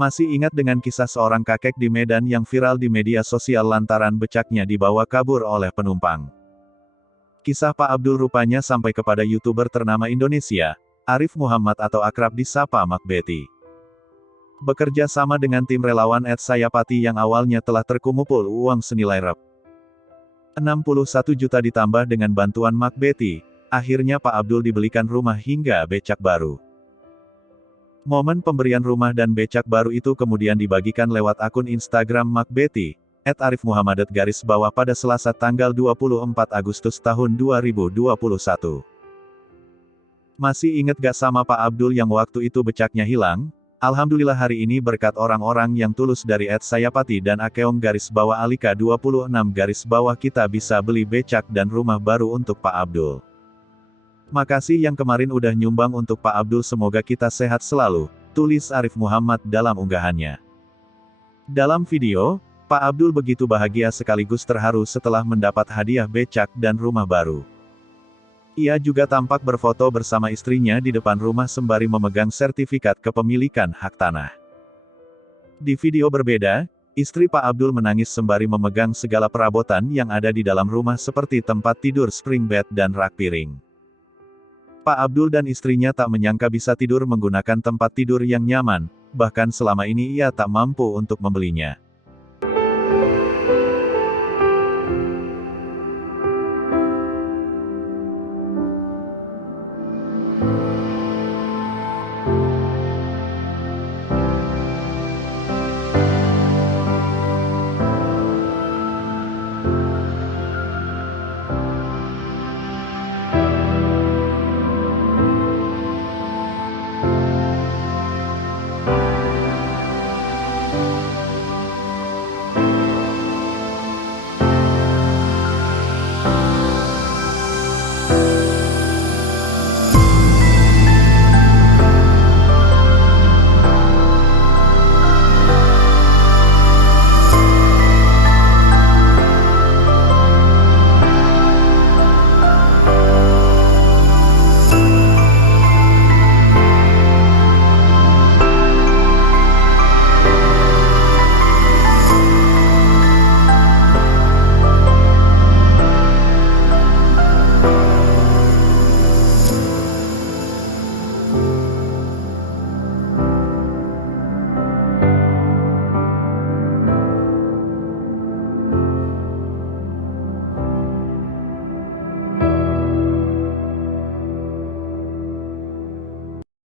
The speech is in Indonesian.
Masih ingat dengan kisah seorang kakek di Medan yang viral di media sosial lantaran becaknya dibawa kabur oleh penumpang. Kisah Pak Abdul rupanya sampai kepada YouTuber ternama Indonesia, Arif Muhammad atau akrab disapa Mak Betty. Bekerja sama dengan tim relawan @sayapati yang awalnya telah terkumpul uang senilai Rp61 juta ditambah dengan bantuan Mak Betty, akhirnya Pak Abdul dibelikan rumah hingga becak baru. Momen pemberian rumah dan becak baru itu kemudian dibagikan lewat akun Instagram Mak Betty, @arifmuhammadet_, pada Selasa tanggal 24 Agustus tahun 2021. Masih inget gak sama Pak Abdul yang waktu itu becaknya hilang? Alhamdulillah hari ini berkat orang-orang yang tulus dari @sayapati dan @alika 26 kita bisa beli becak dan rumah baru untuk Pak Abdul. Makasih yang kemarin udah nyumbang untuk Pak Abdul, semoga kita sehat selalu, tulis Arif Muhammad dalam unggahannya. Dalam video, Pak Abdul begitu bahagia sekaligus terharu setelah mendapat hadiah becak dan rumah baru. Ia juga tampak berfoto bersama istrinya di depan rumah sembari memegang sertifikat kepemilikan hak tanah. Di video berbeda, istri Pak Abdul menangis sembari memegang segala perabotan yang ada di dalam rumah seperti tempat tidur spring bed dan rak piring. Pak Abdul dan istrinya tak menyangka bisa tidur menggunakan tempat tidur yang nyaman, bahkan selama ini ia tak mampu untuk membelinya.